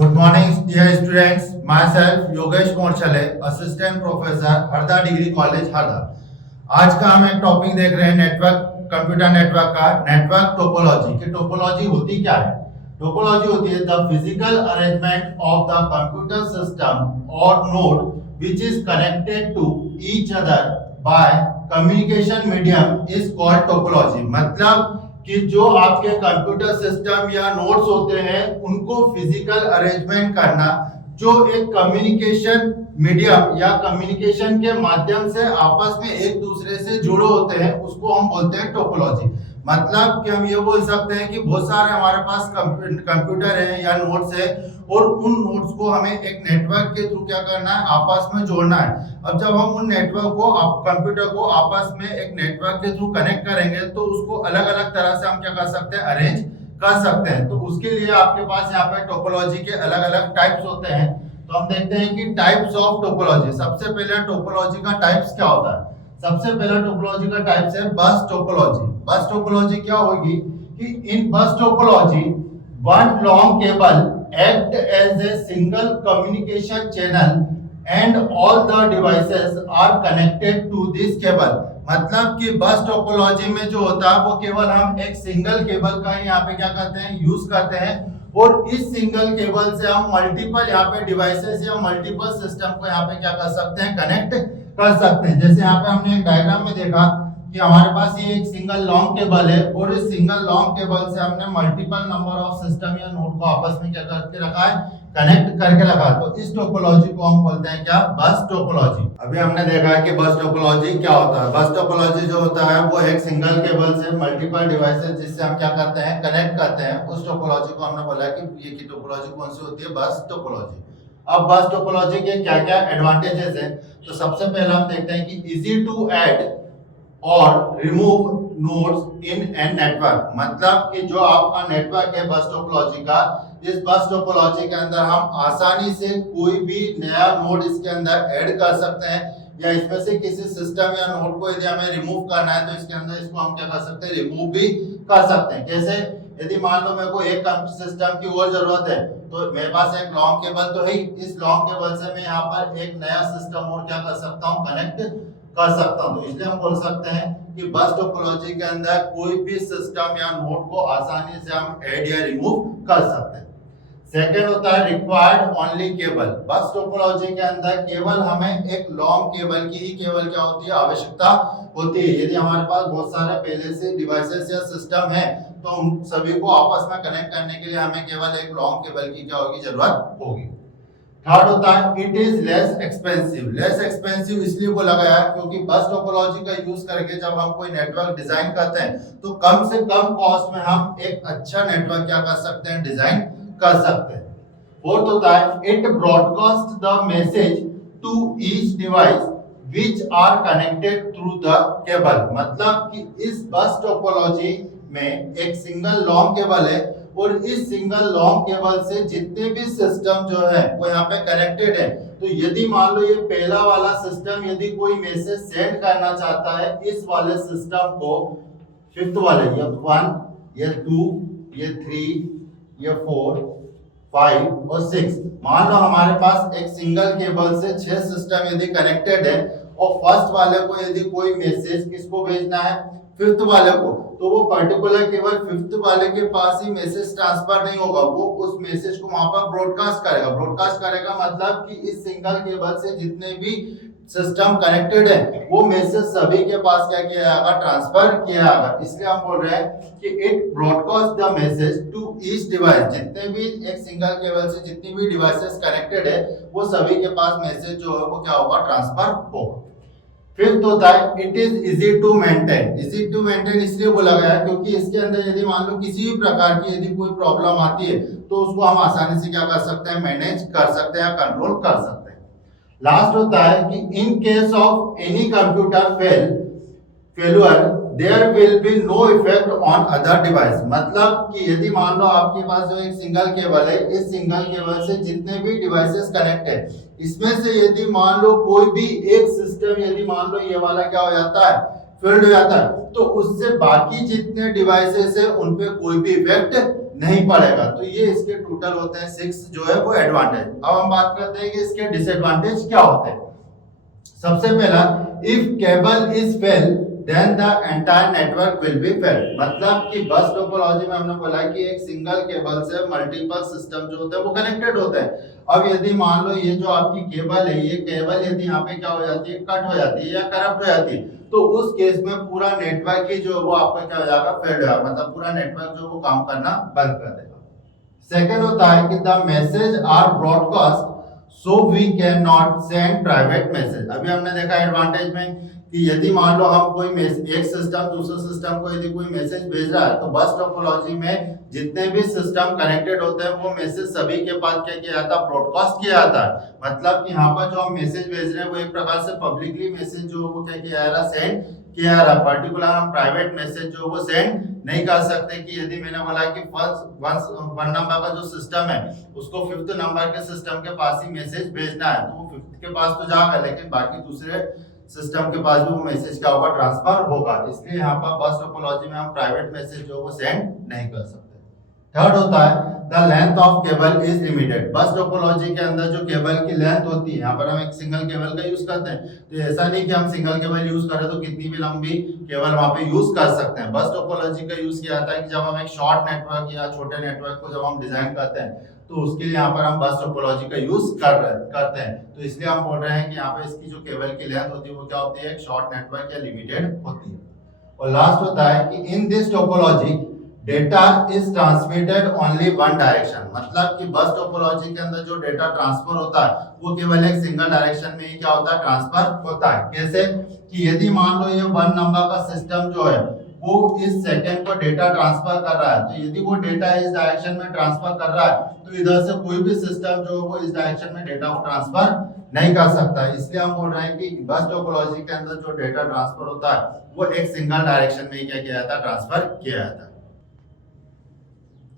Good morning, dear students. Myself Yogesh Morchale, Assistant Professor, Harda degree college Harda. आज का हम एक टॉपिक देख रहे हैं नेटवर्क, कंप्यूटर नेटवर्क का नेटवर्क टोपोलॉजी। कि टोपोलॉजी होती क्या है? टोपोलॉजी होती है the physical arrangement of the computer system और node which is connected to each other by communication medium is called topology. मतलब कि जो आपके कंप्यूटर सिस्टम या नोड्स होते हैं उनको फिजिकल अरेंजमेंट करना, जो एक कम्युनिकेशन मीडियम या कम्युनिकेशन के माध्यम से आपस में एक दूसरे से जुड़े होते हैं, उसको हम बोलते हैं टोपोलॉजी। मतलब कि हम ये बोल सकते हैं कि बहुत सारे हमारे पास कंप्यूटर है या नोड्स है और उन नोड्स को हमें एक नेटवर्क के थ्रू क्या करना है, आपस में जोड़ना है। अब जब हम उन नेटवर्क को कंप्यूटर को आपस में एक नेटवर्क के थ्रू कनेक्ट करेंगे तो उसको अलग अलग तरह से हम क्या कर सकते हैं, अरेंज कर सकते हैं। तो उसके लिए आपके पास यहाँ पे टोपोलॉजी के अलग अलग टाइप्स होते हैं। तो हम देखते हैं कि टाइप्स ऑफ टोपोलॉजी। सबसे पहले टोपोलॉजी का टाइप्स क्या होता है? सबसे पहला टोपोलॉजी का टाइप्स है बस टोपोलॉजी। बस टोपोलॉजी क्या होगी कि in bus topology one long cable act as a single communication channel and all the devices are connected to this cable। मतलब कि बस टोपोलॉजी में जो होता है वो केवल हम एक सिंगल केबल का ही यहाँ पे क्या करते हैं, यूज करते हैं। और इस सिंगल केबल से हम मल्टीपल यहाँ पे डिवाइसेस या मल्टीपल सिस्टम को यहाँ पे क्या कर सकते हैं, कनेक्ट कर सकते हैं। जैसे यहाँ पे हमने एक डायग्राम में देखा कि हमारे पास ये एक सिंगल लॉन्ग केबल है और इस सिंगल लॉन्ग केबल से हमने मल्टीपल नंबर ऑफ सिस्टम या नोड को आपस में क्या करके रखा है, कनेक्ट करके रखा है। तो इस टोपोलॉजी को हम बोलते हैं क्या, बस टोपोलॉजी। अभी हमने देखा है कि बस टोपोलॉजी क्या होता है। बस टोपोलॉजी जो होता है वो एक सिंगल केबल से मल्टीपल डिवाइसेस जिससे हम क्या करते हैं, कनेक्ट करते हैं, उस टोपोलॉजी को हमने बोला कि ये की टोपोलॉजी कौन सी होती है, बस टोपोलॉजी। अब बस टोपोलॉजी के क्या क्या एडवांटेजेस हैं? तो सबसे पहला हम देखते हैं कि इजी टू ऐड और remove nodes in an network. मतलब कि जो आपका नेटवर्क है बस टोपोलॉजी का, इस बस टोपोलॉजी के अंदर हम आसानी से कोई भी नया नोड इसके अंदर ऐड कर सकते हैं, या इसमें से किसी सिस्टम या नोड को यदि हमें रिमूव करना है तो इसके अंदर इसको हम क्या कर सकते हैं, रिमूव भी कर सकते हैं। कैसे? यदि मान लो मेरे को एक सिस्टम की और जरूरत है तो मेरे पास एक लॉन्ग केबल तो है, इस लॉन्ग केबल से मैं यहाँ पर एक नया सिस्टम और क्या कर सकता हूँ, कनेक्ट कर सकता हूं। तो इसलिए हम बोल सकते हैं कि बस टोपोलॉजी के अंदर कोई भी सिस्टम या नोड को आसानी से हम ऐड या रिमूव कर सकते हैं। सेकंड होता है रिक्वायर्ड ओनली केबल। बस टोपोलॉजी के अंदर केवल हमें एक लॉन्ग केबल की ही केवल क्या होती है, आवश्यकता होती है। यदि हमारे पास बहुत सारे पहले से डिवाइसेस या सिस्टम है तो उन सभी को आपस में कनेक्ट करने के लिए हमें केवल एक लॉन्ग केबल की क्या होगी, जरूरत होगी। थर्ड होता है it is less expensive. Less expensive इसलिए बोला गया है क्योंकि बस टोपोलॉजी का यूज करके जब हम कोई नेटवर्क डिजाइन करते हैं तो कम से कम कॉस्ट में हम एक अच्छा नेटवर्क क्या कर सकते हैं, डिजाइन कर सकते हैं। फोर्थ होता है it broadcast the message to each device which are connected through the cable. मतलब कि इस बस टोपोलॉजी में एक सिंगल लॉन्ग केबल है और इस सिंगल लॉन्ग केबल से जितने भी सिस्टम जो है वो यहाँ पे कनेक्टेड है। तो यदि मान लो ये पहला वाला सिस्टम यदि कोई मैसेज सेंड करना चाहता है इस वाले सिस्टम को, फिफ्थ वाले, ये 1, ये 2, ये 3, ये 4, 5 और 6। मान लो हमारे पास एक सिंगल केबल से 6 सिस्टम यदि कनेक्टेड है और फर्स्ट वाले को यदि कोई मैसेज किसको भेजना है, फिफ्थ वाले को, तो वो पर्टिकुलर केवल फिफ्थ वाले के पास ही मैसेज ट्रांसफर नहीं होगा, वो उस मैसेज को वहां पर ब्रॉडकास्ट करेगा। ब्रॉडकास्ट करेगा मतलब कि इस सिंगल केबल से जितने भी सिस्टम कनेक्टेड है वो मैसेज सभी के पास क्या किया जाएगा, ट्रांसफर किया जाएगा। इसलिए हम बोल रहे हैं कि it broadcast the message to each device. जितने भी एक सिंगल केबल से जितनी भी डिवाइसेस कनेक्टेड है वो सभी के पास मैसेज जो है वो क्या होगा, ट्रांसफर होगा। फिफ्थ होता है it is easy to maintain. Easy to maintain इसलिए बोला गया है क्योंकि इसके अंदर यदि मान लो किसी भी प्रकार की यदि कोई प्रॉब्लम आती है तो उसको हम आसानी से क्या कर सकते हैं, मैनेज कर सकते हैं, कंट्रोल कर सकते हैं। लास्ट होता है कि in case of any computer failure there will be no effect on other device. मतलब कि यदि मान लो आपके पास जो एक सिंगल केबल है, इस सिंगल केबल से जितने भी डिवाइसेस कनेक्ट है इसमें से यदि मान लो कोई भी एक सिस्टम यदि मान लो ये वाला क्या हो जाता है, फेल्ड हो जाता है, तो उससे बाकी जितने डिवाइसेस है उन पे कोई भी इफेक्ट नहीं पड़ेगा। तो ये इसके टोटल होते हैं 6 जो है वो एडवांटेज। अब हम बात करते हैं कि इसके डिसएडवांटेज क्या होते हैं। सबसे पहला, if cable is fail then the entire network will be fail. मतलब कि बस टोपोलॉजी में हमने बोला कि एक सिंगल केबल से मल्टीपल सिस्टम जो होते हैं वो कनेक्टेड होते हैं। अब यदि मान लो ये जो आपकी केबल है, ये केबल यदि यहाँ पे क्या हो जाती है, कट हो जाती है या करप्ट हो जाती है, तो उस केस में पूरा नेटवर्क ही जो वो आपका क्या हो जाएगा, फेल हो जाएगा। मतलब पूरा नेटवर्क जो वो काम करना बंद कर देगा। सेकंड होता है कि the message are broadcast so we can not send private message. अभी हमने देखा एडवांटेज में कि यदि मान लो हम कोई एक सिस्टम दूसरे सिस्टम को यदि कोई मैसेज भेज रहा है, तो बस टोपोलॉजी में जितने भी सिस्टम कनेक्टेड होते हैं वो मैसेज सभी के पास क्या किया जाता है, ब्रॉडकास्ट किया जाता है। मतलब कि यहाँ पर जो हम मैसेज भेज रहे हैं वो एक प्रकार से पब्लिकली मैसेज जो वो क्या किया जा रहा, सेंड किया जा रहा। पर्टिकुलर हम प्राइवेट मैसेज जो वो सेंड नहीं कर सकते। कि यदि मैंने बोला कि फर्स्ट वन नंबर का जो सिस्टम है उसको 5th नंबर के सिस्टम के पास ही मैसेज भेजना है, तो वो 5th के पास तो जाएगा, लेकिन बाकी दूसरे सिस्टम के पास भी वो मैसेज क्या होगा, ट्रांसफर होगा। इसलिए यहाँ पर बस टोपोलॉजी में हम प्राइवेट मैसेज जो वो सेंड नहीं कर सकते। थर्ड होता है the length of cable is limited. बस टोपोलॉजी के अंदर जो केबल की लेंथ होती है, यहाँ पर हम एक सिंगल केबल का यूज करते हैं, तो ऐसा नहीं कि हम सिंगल केबल यूज करें तो कितनी भी लंबी केबल वहां पे यूज कर सकते हैं। बस टोपोलॉजी का यूज किया जाता है कि जब हम एक शॉर्ट नेटवर्क या छोटे नेटवर्क को जब हम डिजाइन करते हैं तो उसके लिए यहाँ पर हम बस टोपोलॉजी का यूज करते हैं। तो इसलिए हम बोल रहे हैं कि यहाँ पे इसकी जो केबल की लेंथ होती है वो क्या होती है, एक शॉर्ट नेटवर्क या लिमिटेड होती है। और लास्ट होता है कि in this topology data is transmitted only one direction. मतलब कि बस टोपोलॉजी के अंदर जो डेटा ट्रांसफर होता है वो केवल एक सिंगल डायरेक्शन में ही क्या होता है, ट्रांसफर होता है। कैसे कि यदि मान लो ये 1 नंबर का सिस्टम जो है वो इस सेकंड को डेटा ट्रांसफर कर रहा है, तो यदि वो डेटा इस डायरेक्शन में ट्रांसफर कर रहा है तो इधर से कोई भी सिस्टम जो वो इस डायरेक्शन में डेटा को ट्रांसफर नहीं कर सकता। इसलिए हम बोल रहे हैं कि बस टोपोलॉजी के अंदर जो डेटा ट्रांसफर होता है वो एक सिंगल डायरेक्शन में ही क्या किया जाता है, ट्रांसफर किया जाता है।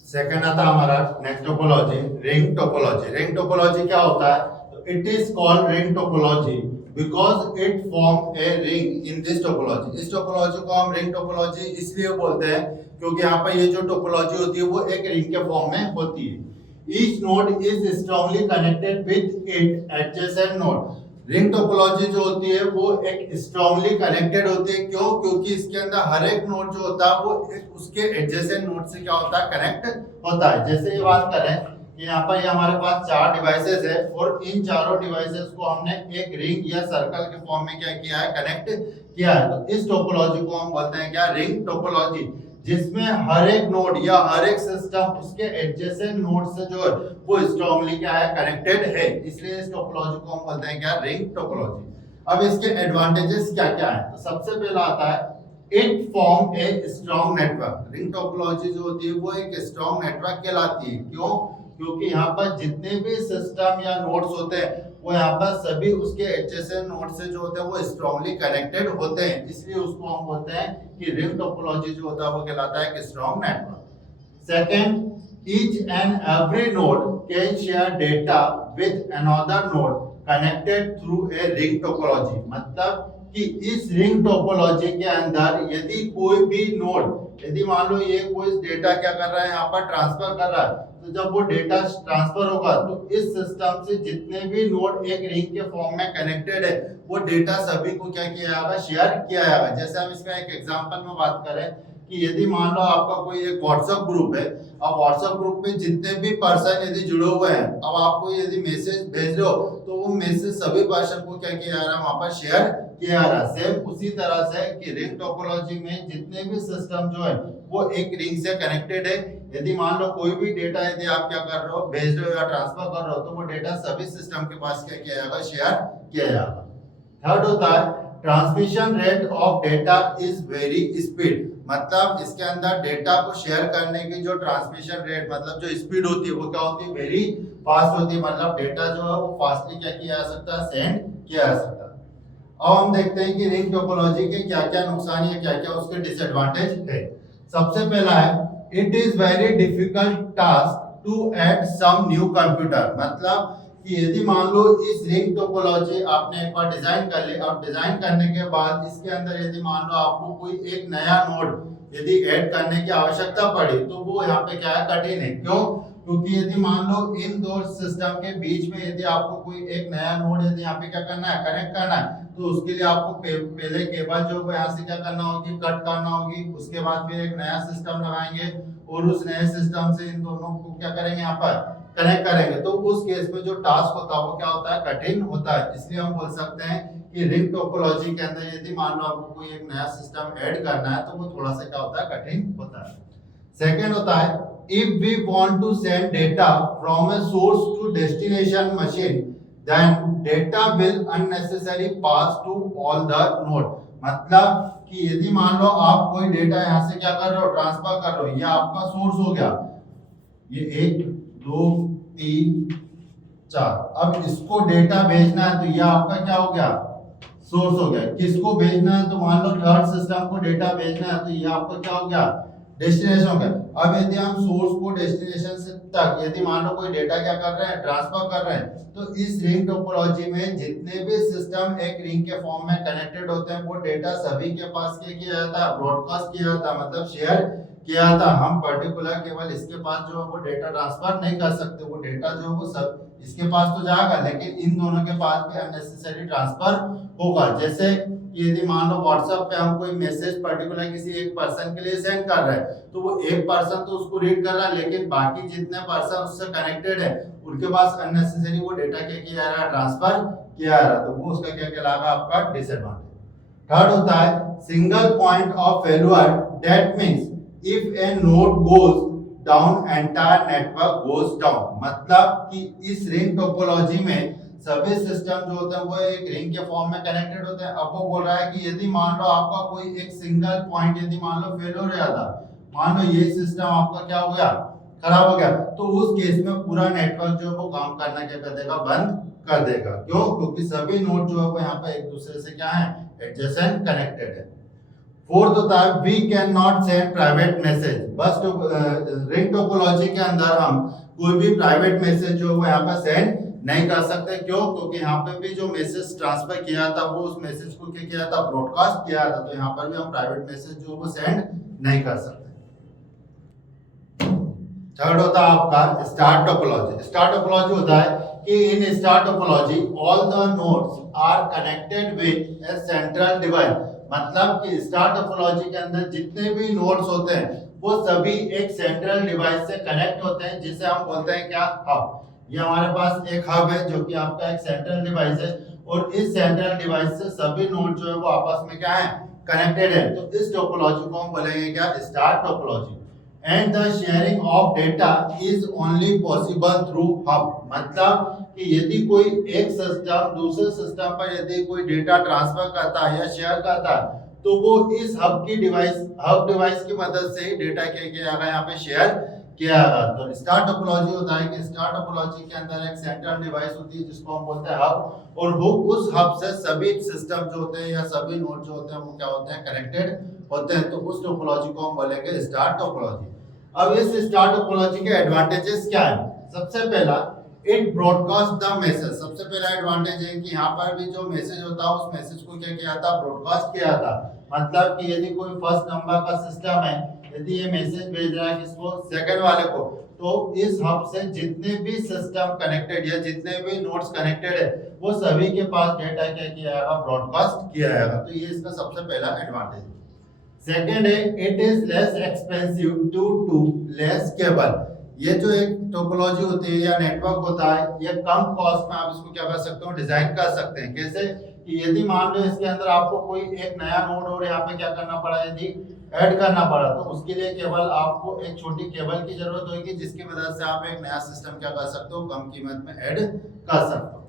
सेकंड आता हमारा next topology, ring topology. Ring topology क्या होता है, तो it is called ring topology because it form a ring in this topology. इस टोपोलॉजी को हम रिंग टोपोलॉजी इसलिए बोलते हैं क्योंकि यहाँ पर ये जो टोपोलॉजी होती है वो एक रिंग के फॉर्म में होती है। Each node is strongly connected with it adjacent node. Ring topology जो होती है वो एक स्ट्रांगली कनेक्टेड होती है। क्यों? क्योंकि इसके अंदर हर एक नोड जो होता है वो उसके एडजेसेंट नोड से क्या होता है, कनेक्ट होता है। जैसे ये बात करें कि यहाँ पर ये हमारे पास 4 डिवाइसेस है और इन चारों डिवाइसेस को हमने एक रिंग या सर्कल के फॉर्म में क्या किया है, कनेक्ट किया है। तो इस टोपोलॉजी को हम बोलते हैं क्या, रिंग टोपोलॉजी, जिसमें हर एक नोड या हर एक सिस्टम उसके एडजेसेंट नोड से जो है वो स्ट्रांगली क्या है, कनेक्टेड है। इसलिए इस टोपोलॉजी को हम बोलते हैं क्या, रिंग टोपोलॉजी। अब इसके एडवांटेजेस क्या क्या है, तो सबसे पहला आता है it form a strong network. Ring topology जो होती है वो एक स्ट्रांग नेटवर्क कहलाती है। क्यों? क्योंकि यहाँ पर जितने भी सिस्टम या नोड्स होते हैं वो यहाँ पर सभी उसके एडजेसेंट नोड से जो होते हैं वो स्ट्रांगली कनेक्टेड होते हैं। इसलिए उसको हम बोलते हैं कि रिंग टोपोलॉजी जो होता है वो कहलाता है एक strong network. Second, each and every node can share data with another node connected through a ring topology. मतलब कि इस रिंग टोपोलॉजी के अंदर यदि कोई भी नोड, यदि मान लो ये कोई डेटा क्या कर रहा है, यहाँ पर ट्रांसफर कर रहा है, तो जब वो डेटा ट्रांसफर होगा तो इस सिस्टम से जितने भी नोड एक रिंग के फॉर्म में कनेक्टेड है वो डेटा सभी को क्या किया जाएगा, शेयर किया जाएगा। जैसे हम इसका एक एग्जांपल में बात करें कि यदि मान लो आपका कोई एक व्हाट्सएप ग्रुप है, अब व्हाट्सएप ग्रुप में जितने भी पर्सन यदि जुड़े हुए हैं, अब आपको यदि मैसेज भेज रहे हो तो वो मैसेज सभी पर्सन को क्या किया जा रहा है, वहां पर शेयर किया जा रहा है। सेम उसी तरह से कि रिंग टोपोलॉजी में जितने भी सिस्टम जो है वो एक रिंग से कनेक्टेड है। यदि मान लो कोई भी डेटा यदि आप क्या कर रहे हो, भेज रहे हो या ट्रांसफर कर रहे हो, तो वो डेटा सभी सिस्टम के पास क्या किया जाएगा, शेयर किया जाएगा। थर्ड होता है transmission rate of data is very speed. मतलब इसके अंदर डेटा को शेयर करने की जो ट्रांसमिशन रेट, मतलब जो स्पीड होती है वो क्या होती है, वेरी फास्ट होती है। मतलब डेटा जो है वो फास्टली क्या किया जा सकता है, सेंड किया जा सकता है। अब हम देखते हैं कि रिंग टोपोलॉजी के क्या क्या नुकसान या क्या क्या उसके डिसएडवांटेज है। सबसे पहला है it is very difficult task to add some new computer. मतलब कि यदि मान लो इस रिंग टोपोलॉजी आपने एक बार डिजाइन कर ली, अब डिजाइन करने के बाद इसके अंदर यदि मान लो आपको कोई एक नया नोड यदि ऐड करने की आवश्यकता पड़ी तो वो यहाँ पे क्या है, कठिन है। क्यों? क्योंकि यदि मान लो इन दो सिस्टम के बीच में यदि आपको कोई एक नया नोड यदि यहाँ पे क्या करना है, कनेक्ट करना है, तो उसके लिए आपको पहले केबल जो है यहाँ से क्या करना होगी, कट करना होगी। उसके बाद फिर एक नया सिस्टम लगाएंगे और उस नए सिस्टम से इन दोनों को क्या करेंगे, यहाँ पर कनेक्ट करेंगे। तो उस केस में जो टास्क होता है वो क्या होता है, कठिन होता है। इसलिए हम बोल सकते हैं कि रिंग टोपोलॉजी के अंदर यदि मान लो आपको कोई एक नया सिस्टम ऐड करना है तो वो थोड़ा सा क्या होता है, कठिन होता है। सेकंड होता है, if we want to send data from a source to destination machine, then data will unnecessarily pass to all the node। मतलब कि यदि मान लो आप कोई डेटा यहाँ से क्या कर रहे हो, ट्रांसफर कर रहे हो, ये आपका सोर्स हो गया, ये 1 2 3 4। अब इसको डेटा भेजना है तो ये आपका क्या हो गया, सोर्स हो गया। किसको भेजना है, तो मान लो थर्ड सिस्टम को डेटा भेजना है तो ये आपका क्या हो गया, डेस्टिनेशन हो गया। अब यदि हम सोर्स को डेस्टिनेशन से तक यदि मान लो कोई डेटा क्या कर रहे हैं, ट्रांसफर कर रहे हैं, तो इस रिंग टोपोलॉजी में जितने भी सिस्टम एक रिंग के फॉर्म में कनेक्टेड होते हैं वो डेटा सभी के पास क्या किया जाता है, ब्रॉडकास्ट किया जाता है, मतलब शेयर किया जाता है। हम पर्टिकुलर केवल इसके पास जो है वो डेटा ट्रांसफर नहीं कर सकते, वो डेटा जो है वो सब इसके पास तो जाएगा, लेकिन इन दोनों के पास भी अननेसेसरी ट्रांसफर होगा। जैसे यदि मान लो व्हाट्सएप पे हम कोई मैसेज पर्टिकुलर किसी एक पर्सन के लिए सेंड कर रहे हैं, तो वो एक पर्सन तो उसको रीड कर रहा है, लेकिन बाकी जितने पर्सन उससे कनेक्टेड है उनके पास अननेसेसरी वो डेटा क्या किया जा रहा है, ट्रांसफर किया जा रहा है, तो वो उसका क्या कहलाएगा, आपका डिसएडवांटेज। थर्ड होता है single point of failure, that means if A node goes down entire network goes down. मतलब कि इस रिंग टोपोलॉजी में सभी सिस्टम जो होते हैं वो एक रिंग के फॉर्म में कनेक्टेड होते हैं। अब वो बोल रहा है कि यदि मान लो आपका कोई एक सिंगल पॉइंट यदि मान लो फेल हो रहा था, मान लो ये सिस्टम आपका क्या हो गया, खराब हो गया, तो उस केस में पूरा नेटवर्क जो है वो काम करना क्या कर देगा, बंद कर देगा। क्यों? क्योंकि सभी नोड जो है वो यहाँ पे एक दूसरे से क्या है, एडजेसेंट कनेक्टेड है। फोर्थ होता है we can not send private message. बस रिंग टोपोलॉजी के अंदर हम कोई भी प्राइवेट मैसेज जो है वो यहाँ पे सेंड नहीं कर सकते। क्यों? क्योंकि यहाँ पे भी जो मैसेज ट्रांसफर किया था वो उस मैसेज को क्या किया था, ब्रॉडकास्ट किया था, तो यहाँ पर भी हम प्राइवेट मैसेज जो वो सेंड नहीं कर सकते। थर्ड होता है आपका स्टार टोपोलॉजी। स्टार टोपोलॉजी होता है कि in star topology all the nodes are connected with a central device. मतलब कि स्टार टोपोलॉजी के अंदर जितने भी नोड्स होते हैं वो सभी एक सेंट्रल डिवाइस से कनेक्ट होते हैं, जिसे हम बोलते हैं क्या, हब। ये हमारे पास एक हब है जो कि आपका एक सेंट्रल डिवाइस है, और इस सेंट्रल डिवाइस से सभी नोड जो है वो आपस में क्या है, कनेक्टेड है। तो इस टोपोलॉजी को हम बोलेंगे क्या, star topology. And the sharing of data is only possible through hub. मतलब कि यदि कोई एक सिस्टम दूसरे सिस्टम पर यदि कोई डेटा ट्रांसफर करता है या शेयर करता है तो वो इस हब डिवाइस की मदद से ही डेटा क्या किया जाएगा, यहाँ पे शेयर किया जाएगा। तो स्टार टोपोलॉजी होता है कि स्टार टोपोलॉजी के अंदर एक सेंट्रल डिवाइस होती है जिसको हम बोलते हैं हब, और वो उस हब से सभी सिस्टम जो होते हैं या सभी नोड जो होते हैं वो क्या होते हैं, कनेक्टेड होते हैं। तो उस टोपोलॉजी को हम बोलेंगे स्टार टोपोलॉजी। अब इस स्टार टोपोलॉजी के एडवांटेजेस क्या है? सबसे पहला, इट ब्रॉडकास्ट द मैसेज। सबसे पहला एडवांटेज है कि यहाँ पर भी जो मैसेज होता है उस मैसेज को क्या किया जाता, ब्रॉडकास्ट किया जाता। मतलब कि यदि कोई फर्स्ट नंबर का सिस्टम है, यदि ये मैसेज भेज रहा है किसको, सेकंड वाले को, तो इस हब से जितने भी सिस्टम कनेक्टेड या जितने भी नोड्स कनेक्टेड है वो सभी के पास डेटा क्या किया जाएगा, ब्रॉडकास्ट किया जाएगा। तो ये इसका सबसे पहला एडवांटेज है। सेकंड है, it is less expensive due to less cable. ये जो एक टोपोलॉजी होती है या नेटवर्क होता है, ये कम कॉस्ट में आप इसको क्या कर सकते हो, डिजाइन कर सकते हैं। कैसे कि यदि मान लो इसके अंदर आपको कोई एक नया नोड और यहाँ पे क्या करना पड़ा, यदि ऐड करना पड़ा, तो उसके लिए केवल आपको एक छोटी केबल की जरूरत होगी जिसकी मदद से आप एक नया सिस्टम क्या कर सकते हो, कम कीमत में ऐड कर सकते हो।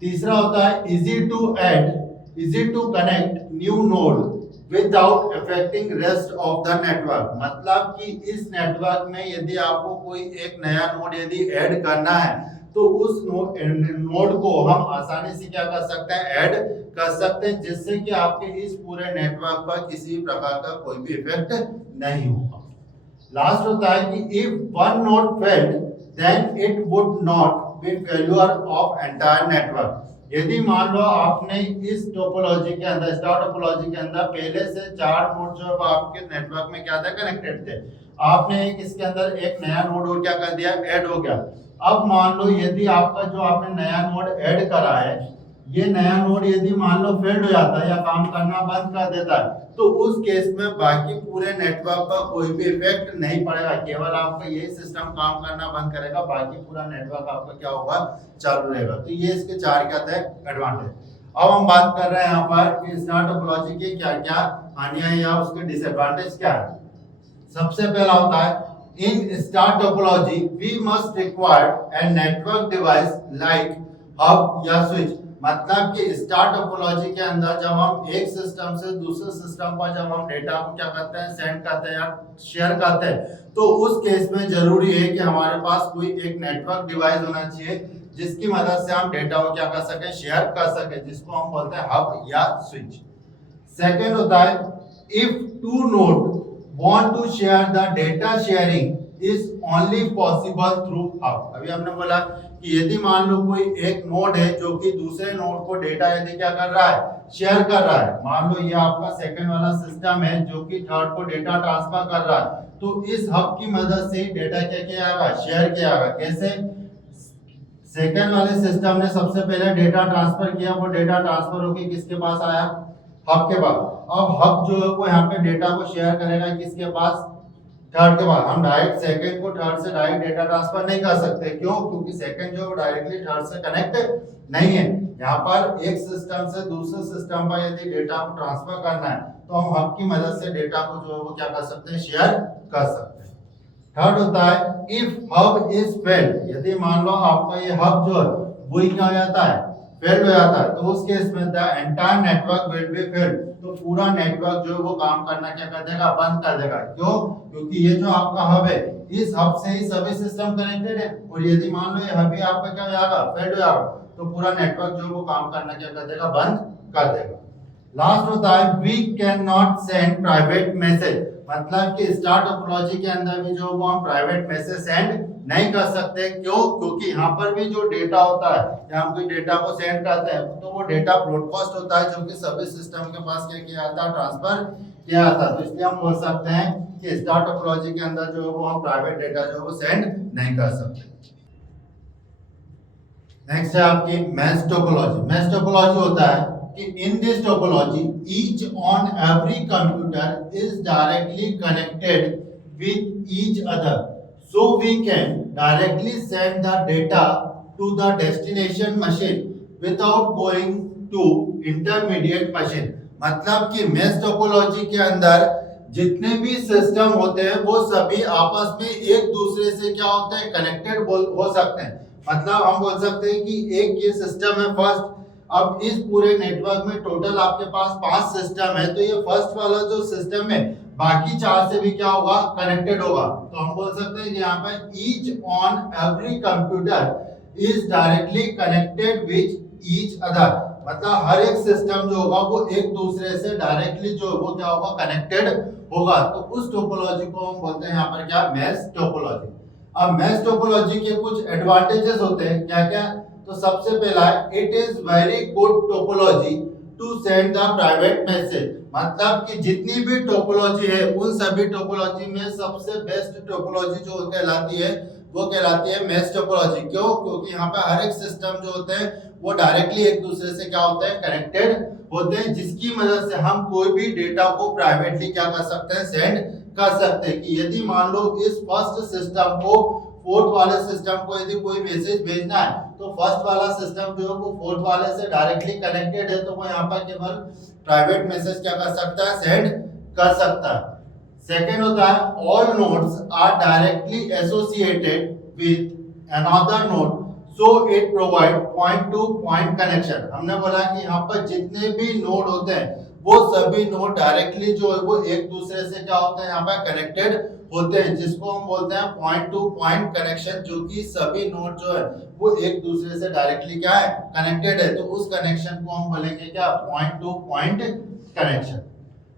तीसरा होता है easy to add, easy to connect new node without affecting rest of the network. मतलब कि इस नेटवर्क में यदि आपको कोई एक नया नोड यदि ऐड करना है तो उस नोड को हम आसानी से क्या कर सकते हैं, ऐड कर सकते हैं, जिससे कि आपके इस पूरे नेटवर्क पर किसी प्रकार का कोई भी इफेक्ट नहीं होगा। लास्ट होता है कि if one node failed then it would not be failure of entire network. यदि मान लो आपने इस टोपोलॉजी के अंदर, स्टार टोपोलॉजी के अंदर पहले से 4 नोड जो है आपके नेटवर्क में क्या था, कनेक्टेड थे। आपने इसके अंदर एक नया नोड और क्या कर दिया, ऐड हो गया। अब मान लो यदि आपका जो आपने नया नोड ऐड करा है, ये नया नोड यदि मान लो फेल्ड हो जाता है या काम करना बंद कर देता है, तो उस केस में बाकी पूरे नेटवर्क पर कोई भी इफेक्ट नहीं पड़ेगा, केवल आपका यही सिस्टम काम करना बंद करेगा, बाकी पूरा नेटवर्क आपका क्या होगा, चालू रहेगा। तो ये इसके 4 क्या थे, एडवांटेज। अब हम बात कर रहे हैं यहाँ पर कि स्टार टोपोलॉजी के क्या क्या हानियां या उसके डिसएडवांटेज क्या है। सबसे पहला होता है, in star topology we must require a network device like hub या स्विच। मतलब कि स्टार टोपोलॉजी के अंदर जब हम एक सिस्टम से दूसरे सिस्टम पर जब हम डेटा को क्या करते हैं, सेंड करते हैं या शेयर करते हैं, तो उस केस में जरूरी है कि हमारे पास कोई एक नेटवर्क डिवाइस होना चाहिए जिसकी मदद से हम डेटा को क्या कर सके, शेयर कर सके, जिसको हम बोलते हैं हब या स्विच। सेकेंड होता है, if two node want to share the data sharing is only possible through hub। अभी हमने बोला कि यदि मान लो कोई एक नोड है जो कि दूसरे नोड को डेटा यदि क्या कर रहा है, शेयर कर रहा है। मान लो ये आपका सेकंड वाला सिस्टम है जो कि थर्ड को डेटा ट्रांसफर कर रहा है, तो इस हब की मदद से डेटा क्या किया जाएगा, शेयर किया जाएगा। कैसे? सेकंड वाले सिस्टम ने सबसे पहले डेटा ट्रांसफर किया, वो डेटा ट्रांसफर होकर किसके पास आया, हब के पास। अब हब जो है वो यहाँ पे डेटा को शेयर करेगा किसके पास, थर्ड के पास। हम डायरेक्ट सेकंड को थर्ड से डायरेक्ट डेटा ट्रांसफर नहीं कर सकते। क्यों? क्योंकि सेकंड जो है डायरेक्टली थर्ड से कनेक्ट नहीं है। यहाँ पर एक सिस्टम से दूसरे सिस्टम पर यदि डेटा को ट्रांसफर करना है तो हम हब की मदद से डेटा को जो है वो क्या कर सकते हैं, शेयर कर सकते हैं। थर्ड होता है, इफ हब इज फेल्ड। यदि मान लो आपका ये हब जो है वो क्या हो जाता है, फेल्ड हो जाता है, तो उस केस में the entire network will B failed. तो पूरा नेटवर्क जो है वो काम करना क्या कर देगा, बंद कर देगा। क्यों? क्योंकि ये जो आपका हब है, इस हब से ही सभी सिस्टम कनेक्टेड है, और यदि मान लो ये हब ही आपका क्या हो जाएगा, फेल्ड हो जाएगा, तो पूरा नेटवर्क जो है वो काम करना क्या कर देगा, बंद कर देगा। लास्ट होता है, we can not send private message. मतलब कि स्टार टोपोलॉजी के अंदर भी जो वो हम प्राइवेट मैसेज सेंड नहीं कर सकते। क्यों? क्योंकि यहाँ पर भी जो डेटा होता है, या हम कोई डेटा को सेंड करते हैं, तो वो डेटा ब्रॉडकास्ट होता है जो कि सभी सिस्टम के पास क्या किया जाता है, ट्रांसफर किया जाता है। तो इसलिए हम बोल सकते हैं कि स्टार टोपोलॉजी के अंदर जो है वो हम प्राइवेट डेटा जो है वो सेंड नहीं कर सकते। नेक्स्ट है आपकी मैश टोपोलॉजी। मैश टोपोलॉजी होता है कि in this topology each on every computer is directly connected with each other, so we can directly send the data to the destination machine without going to intermediate machine। मतलब कि mesh topology के अंदर जितने भी system होते हैं वो सभी आपस में एक दूसरे से क्या होते हैं, कनेक्टेड हो सकते हैं। मतलब हम बोल सकते हैं कि एक ये सिस्टम है फर्स्ट। अब इस पूरे नेटवर्क में टोटल आपके पास 5 सिस्टम है, तो ये फर्स्ट वाला जो सिस्टम है बाकी 4 से भी क्या होगा, कनेक्टेड होगा। तो हम बोल सकते हैं कि यहाँ पर each on every computer is directly connected with each other. मतलब हर एक सिस्टम जो होगा वो एक दूसरे से डायरेक्टली जो वो क्या होगा, कनेक्टेड होगा। तो उस टोपोलॉजी को हम बोलते हैं यहाँ पर क्या, मैश टोपोलॉजी। अब मैश टोपोलॉजी के कुछ एडवांटेजेस होते हैं, क्या क्या? तो सबसे पहला है, it is very good topology to send the private message. मतलब कि जितनी भी टोपोलॉजी है उन सभी टोपोलॉजी में सबसे बेस्ट टोपोलॉजी जो कहलाती है वो कहलाती है मैश टोपोलॉजी। क्यों? क्योंकि यहाँ पे हर एक सिस्टम जो होते हैं वो डायरेक्टली एक दूसरे से क्या होते हैं, कनेक्टेड होते हैं, जिसकी मदद से हम कोई भी डेटा को प्राइवेटली क्या कर सकते हैं, सेंड कर सकते हैं। कि यदि मान लो इस फर्स्ट सिस्टम को फोर्थ वाले सिस्टम को यदि कोई मैसेज भेजना है, तो फर्स्ट वाला सिस्टम जो है वो फोर्थ वाले से डायरेक्टली कनेक्टेड है, तो वो यहाँ पर केवल प्राइवेट मैसेज क्या कर सकता है, सेंड कर सकता है। सेकेंड होता है, all nodes are directly associated with another node, so it provide point to point connection. हमने बोला कि यहाँ पर जितने भी नोड होते हैं वो सभी नोड डायरेक्टली जो है वो एक दूसरे से क्या होते हैं, यहाँ पर कनेक्टेड होते हैं, जिसको हम बोलते हैं पॉइंट टू पॉइंट कनेक्शन। जो कि सभी नोड जो है वो एक दूसरे से डायरेक्टली क्या है, कनेक्टेड है, तो उस कनेक्शन को हम बोलेंगे क्या, point to point connection.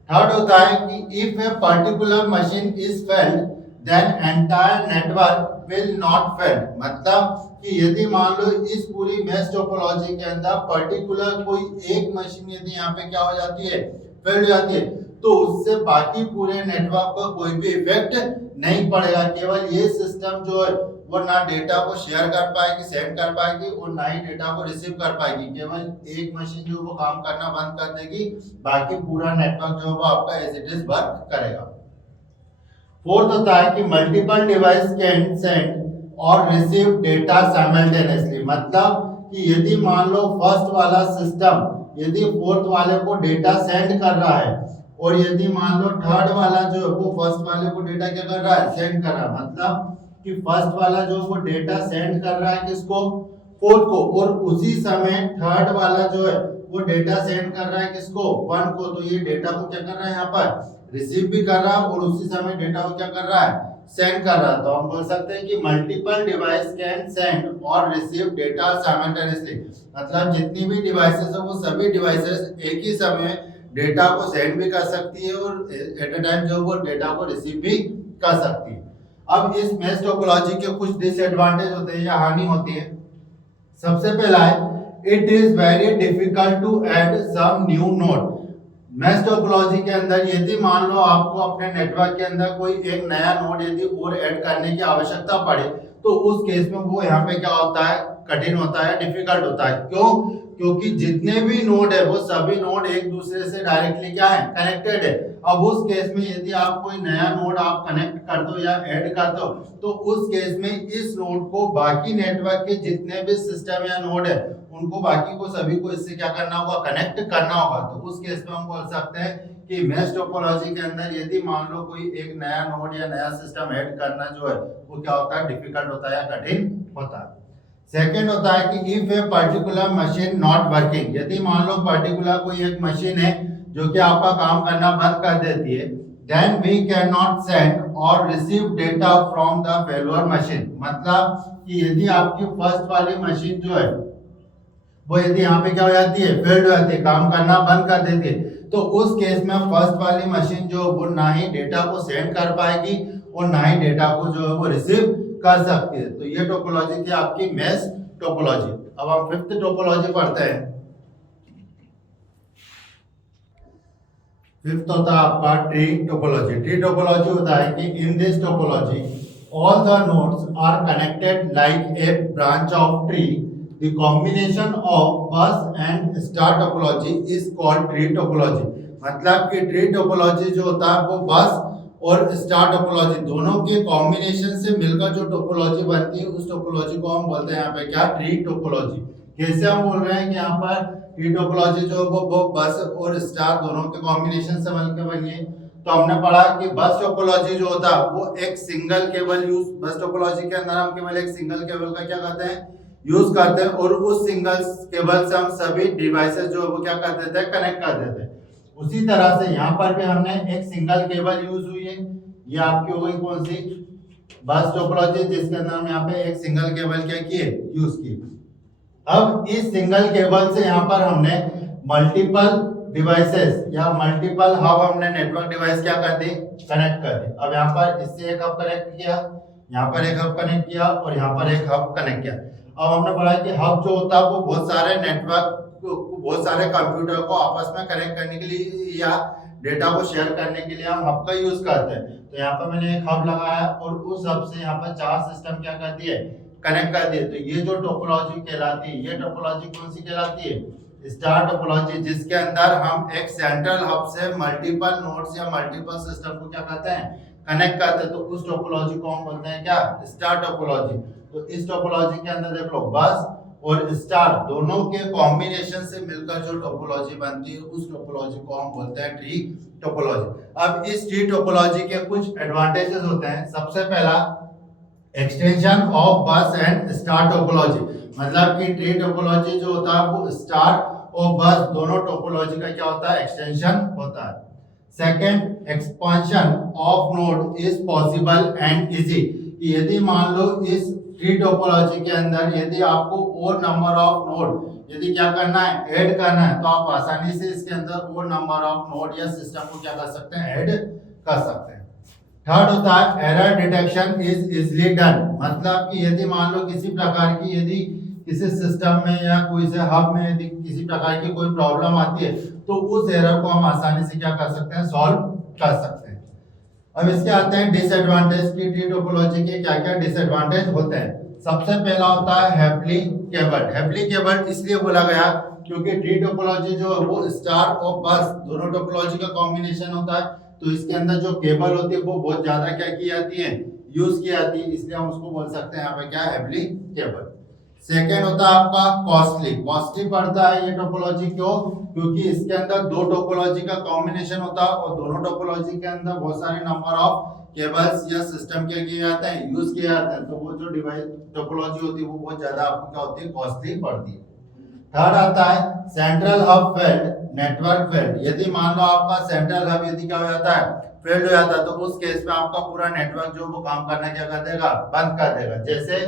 Third होता है कि if a particular machine is failed then entire network will not fail। मतलब कि यदि मान लो इस पूरी मेश टोपोलॉजी के अंदर पर्टिकुलर कोई एक मशीन यदि यहाँ पे क्या हो जाती है, फेल हो जाती है, तो उससे बाकी पूरे नेटवर्क पर कोई भी इफेक्ट नहीं पड़ेगा। केवल ये सिस्टम जो है वो ना डेटा को शेयर कर पाएगी, सेंड कर पाएगी, और ना ही डेटा को रिसीव कर पाएगी। केवल एक मशीन जो वो काम करना बंद कर देगी, बाकी पूरा नेटवर्क जो वो आपका एज इट इज वर्क करेगा। फोर्थ होता है कि मल्टीपल डिवाइस कैन सेंड और रिसीव डेटा साइमल्टेनियसली। मतलब कि यदि मान लो फर्स्ट वाला सिस्टम यदि फोर्थ वाले को डेटा सेंड कर रहा है, और यदि मान लो थर्ड वाला जो है वो फर्स्ट वाले को डेटा क्या कर रहा है, सेंड कर रहा है। मतलब कि फर्स्ट वाला जो वो डेटा सेंड कर रहा है किसको, फोर्थ को, और उसी समय थर्ड वाला जो है वो डेटा सेंड कर रहा है किसको, वन को। तो ये डेटा को क्या कर रहा है, यहाँ पर रिसीव भी कर रहा है, और उसी समय डेटा को क्या कर रहा है, सेंड कर रहा है। तो हम बोल सकते हैं कि मल्टीपल डिवाइस कैन सेंड और रिसीव डेटा साइमल्टेनियसली। मतलब जितनी भी डिवाइसेस है वो सभी डिवाइसेस एक ही समय डेटा को सेंड भी कर सकती है, और एट अ टाइम जो वो डेटा को रिसीव भी कर सकती है। अब इस मेश टोपोलॉजी के कुछ डिसएडवांटेज होते हैं या हानि होती है। सबसे पहला है it is very difficult to add some new node. Mesh topology के अंदर यदि मान लो आपको अपने नेटवर्क के अंदर कोई एक नया नोड यदि और ऐड करने की आवश्यकता पड़े, तो उस केस में वो यहाँ पे क्या होता है, कठिन होता है, डिफिकल्ट होता है। क्यों? क्योंकि जितने भी नोड है वो सभी नोड एक दूसरे से डायरेक्टली क्या है, कनेक्टेड है। अब उस केस में यदि आप कोई नया नोड आप कनेक्ट कर दो या ऐड कर दो, तो उस केस में इस नोड को बाकी नेटवर्क के जितने भी सिस्टम या नोड है उनको बाकी को सभी को इससे क्या करना होगा, कनेक्ट करना होगा। तो उस केस में हम बोल सकते हैं कि मेश टोपोलॉजी के अंदर यदि मान लो कोई एक नया नोड या नया सिस्टम ऐड करना जो है वो क्या होता है, डिफिकल्ट होता है या कठिन होता है। सेकेंड होता है कि if a particular machine not working. यदि मान लो पर्टिकुलर कोई एक मशीन है जो कि आपका काम करना बंद कर देती है, then we can not send और receive data from the failure machine. मतलब कि यदि आपकी फर्स्ट वाली मशीन जो है वो यदि यहाँ पे क्या हो जाती है, फेल्ड हो जाती है, काम करना बंद कर देती है, तो उस केस में फर्स्ट वाली मशीन जो वो ना ही डेटा को सेंड कर पाएगी और ना ही डेटा को जो है वो रिसीव कर सकती है। तो ये टोपोलॉजी थी आपकी मेश टोपोलॉजी। अब हम फिफ्थ टोपोलॉजी पढ़ते हैं। फिफ्थ होता है आपका ट्री टोपोलॉजी। ट्री टोपोलॉजी होता है कि in this topology all the nodes are connected like a branch of tree. The combination of bus and star topology is called tree topology. मतलब कि ट्री टोपोलॉजी जो होता है वो बस और स्टार टोपोलॉजी दोनों के कॉम्बिनेशन से मिलकर जो टोपोलॉजी बनती है उस टोपोलॉजी को हम बोलते हैं यहाँ पे क्या, ट्री टोपोलॉजी। कैसे हम बोल रहे हैं कि यहाँ पर ट्री टोपोलॉजी जो वो बस और स्टार दोनों के कॉम्बिनेशन से मिलकर बनी है। तो हमने पढ़ा कि बस टोपोलॉजी जो होता है वो एक सिंगल केबल यूज, बस टोपोलॉजी के अंदर हम केवल एक सिंगल केबल का क्या करते हैं, यूज करते हैं, और उस सिंगल केबल से हम सभी डिवाइसेस जो वो क्या कर देते हैं, कनेक्ट कर देते हैं। उसी तरह से यहाँ पर भी हमने एक सिंगल केबल यूज हुई है। ये आपकी हो गई कौन सी, बस टोपोलॉजी, जिसके अंदर हम यहाँ पे एक सिंगल केबल क्या किए, यूज किए। अब इस सिंगल केबल से यहाँ पर हमने मल्टीपल डिवाइसेस या मल्टीपल हब हमने नेटवर्क डिवाइस क्या कर दी, कनेक्ट कर दी। अब यहाँ पर इससे एक हब कनेक्ट किया, यहाँ पर एक हब कनेक्ट किया और यहाँ पर एक हब कनेक्ट किया। अब हमने पढ़ा कि हब जो होता है वो बहुत सारे नेटवर्क, बहुत सारे कंप्यूटर को आपस में कनेक्ट करने के लिए या डेटा को शेयर करने के लिए हम हब का यूज करते हैं। तो यहाँ पर मैंने एक हब लगाया और उस हब से यहाँ पर 4 सिस्टम क्या कर दिए, कनेक्ट कर दिए। तो ये जो टोपोलॉजी कहलाती है, ये टोपोलॉजी कौन सी कहलाती है, स्टार टोपोलॉजी, जिसके अंदर हम एक सेंट्रल हब से मल्टीपल नोड्स या मल्टीपल सिस्टम को क्या करते हैं, कनेक्ट करते हैं। तो उस टोपोलॉजी को हम बोलते हैं क्या, स्टार टोपोलॉजी। तो इस टोपोलॉजी के अंदर देख लो बस और स्टार दोनों के कॉम्बिनेशन से मिलकर जो टोपोलॉजी बनती है उस टोपोलॉजी को हम बोलते हैं ट्री टोपोलॉजी। अब इस ट्री टोपोलॉजी के कुछ एडवांटेजेस होते हैं। सबसे पहला extension of bus and star topology. मतलब कि ट्री टोपोलॉजी जो होता है वो स्टार और बस दोनों टोपोलॉजी का क्या होता है, एक्सटेंशन होता है। Second, expansion of node is possible and easy. यदि मान लो इस ट्री टोपोलॉजी के अंदर यदि आपको और नंबर ऑफ नोड यदि क्या करना है, ऐड करना है, तो आप आसानी से इसके अंदर और नंबर ऑफ नोड या सिस्टम को क्या कर सकते हैं, ऐड कर सकते हैं। थर्ड होता है error detection is easily done, मतलब कि यदि मान लो किसी प्रकार की यदि किसी सिस्टम में या कोई से हब में यदि किसी प्रकार की कोई प्रॉब्लम आती है तो उस एरर को हम आसानी से क्या कर सकते हैं, सॉल्व कर सकते हैं। अब इसके आते हैं डिसएडवांटेज की ट्री टोपोलॉजी के क्या क्या डिसएडवांटेज होते हैं। सबसे पहला होता है हैप्लीकेबल। हैप्लीकेबल इसलिए बोला गया क्योंकि ट्री टोपोलॉजी जो है वो स्टार और बस दोनों टोपोलॉजी का कॉम्बिनेशन होता है, तो इसके अंदर जो केबल होती है वो बहुत ज्यादा क्या की जाती है, यूज की जाती है, इसलिए हम उसको बोल सकते हैं यहाँ पे क्या, हैप्लीकेबल। सेकेंड होता है आपका कॉस्टली। कॉस्टली पड़ता है ये टोपोलॉजी, क्यों, क्योंकि इसके अंदर दो टोपोलॉजी का कॉम्बिनेशन होता है और दोनों टोपोलॉजी के अंदर बहुत सारे नंबर ऑफ केबल्स या सिस्टम क्या किए जाते हैं, यूज किए जाते हैं, तो वो जो डिवाइस टोपोलॉजी होती है वो बहुत ज्यादा आपको क्या होती है, कॉस्टली पड़ती है। थर्ड आता है central hub failed network failed. यदि मान लो आपका सेंट्रल हब यदि क्या हो जाता है, फेल्ड हो जाता है, तो उस केस में आपका पूरा नेटवर्क जो वो काम करना क्या कर देगा, बंद कर देगा। जैसे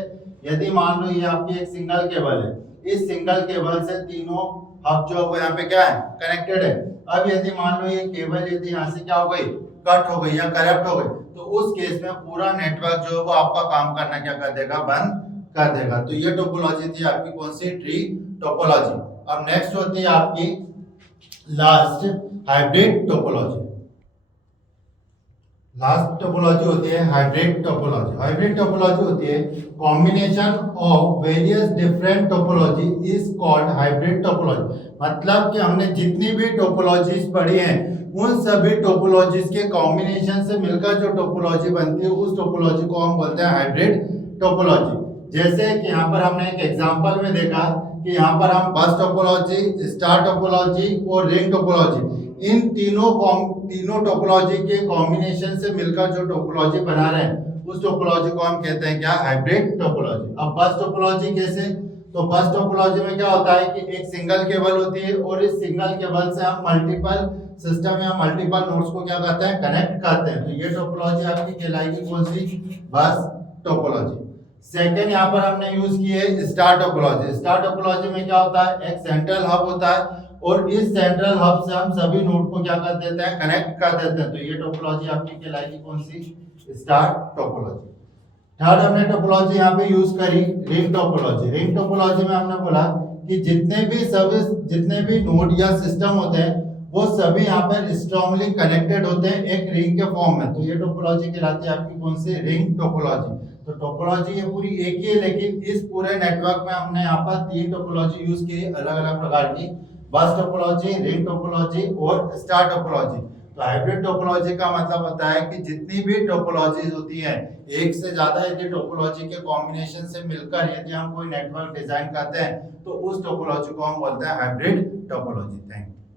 यदि मान लो ये आपकी एक सिंगल केबल है, इस सिंगल केबल से तीनों हब जो है वो यहाँ पे क्या है, कनेक्टेड है। अब यदि मान लो ये केबल यदि यहाँ से क्या हो गई, कट हो गई या करप्ट हो गई, तो उस केस में पूरा नेटवर्क जो है वो आपका काम करना क्या कर देगा, बंद कर देगा। तो ये टोपोलॉजी थी आपकी कौन सी, ट्री टोपोलॉजी। अब नेक्स्ट होती है आपकी last hybrid topology. Last topology होती है हाइब्रिड टोपोलॉजी। हाइब्रिड टोपोलॉजी होती है combination of various different topology is called hybrid topology. मतलब कि हमने जितनी भी टोपोलॉजीज पढ़ी हैं उन सभी टोपोलॉजीज के कॉम्बिनेशन से मिलकर जो टोपोलॉजी बनती है उस टोपोलॉजी को हम बोलते हैं हाइब्रिड टोपोलॉजी। जैसे कि यहाँ पर हमने एक एग्जांपल में देखा कि यहाँ पर हम बस टोपोलॉजी, स्टार टोपोलॉजी और रिंग टोपोलॉजी, इन तीनों टोपोलॉजी के कॉम्बिनेशन से मिलकर जो टोपोलॉजी बना रहे हैं उस टोपोलॉजी को हम कहते हैं क्या, हाइब्रिड टोपोलॉजी। अब बस टोपोलॉजी कैसे, तो बस टोपोलॉजी में क्या होता है कि एक सिंगल केबल होती है और इस सिंगल केबल से हम मल्टीपल सिस्टम या मल्टीपल नोड्स को क्या करते हैं, कनेक्ट करते हैं। तो ये टोपोलॉजी आपकी कहलाएगी कौन सी, बस टोपोलॉजी। सेकेंड यहाँ पर हमने यूज की है स्टार टोपोलॉजी। स्टार टोपोलॉजी में क्या होता है, एक सेंट्रल हब होता है और इस सेंट्रल हब से हम सभी नोड को क्या कर देते हैं, कनेक्ट कर देते हैं। तो ये टोपोलॉजी आपकी कहलाएगी कौन सी, स्टार टोपोलॉजी। थर्ड हमने टोपोलॉजी यहाँ पे यूज करी रिंग टोपोलॉजी। रिंग टोपोलॉजी में हमने बोला कि जितने भी नोड या सिस्टम होते हैं वो सभी यहाँ पर स्ट्रांगली कनेक्टेड होते हैं एक रिंग के फॉर्म में। तो ये टोपोलॉजी कहलाती है आपकी कौन सी, रिंग टोपोलॉजी। तो टोपोलॉजी ये पूरी एक ही है, लेकिन इस पूरे नेटवर्क में हमने यहाँ पर तीन टोपोलॉजी यूज की अलग अलग प्रकार की, बस टोपोलॉजी, रिंग टोपोलॉजी और स्टार टोपोलॉजी। तो हाइब्रिड टोपोलॉजी का मतलब होता है कि जितनी भी टोपोलॉजीज होती हैं, एक से ज्यादा यदि टोपोलॉजी के कॉम्बिनेशन से मिलकर यदि हम कोई नेटवर्क डिजाइन करते हैं तो उस टोपोलॉजी को हम बोलते हैं हाइब्रिड टोपोलॉजी। Thank you.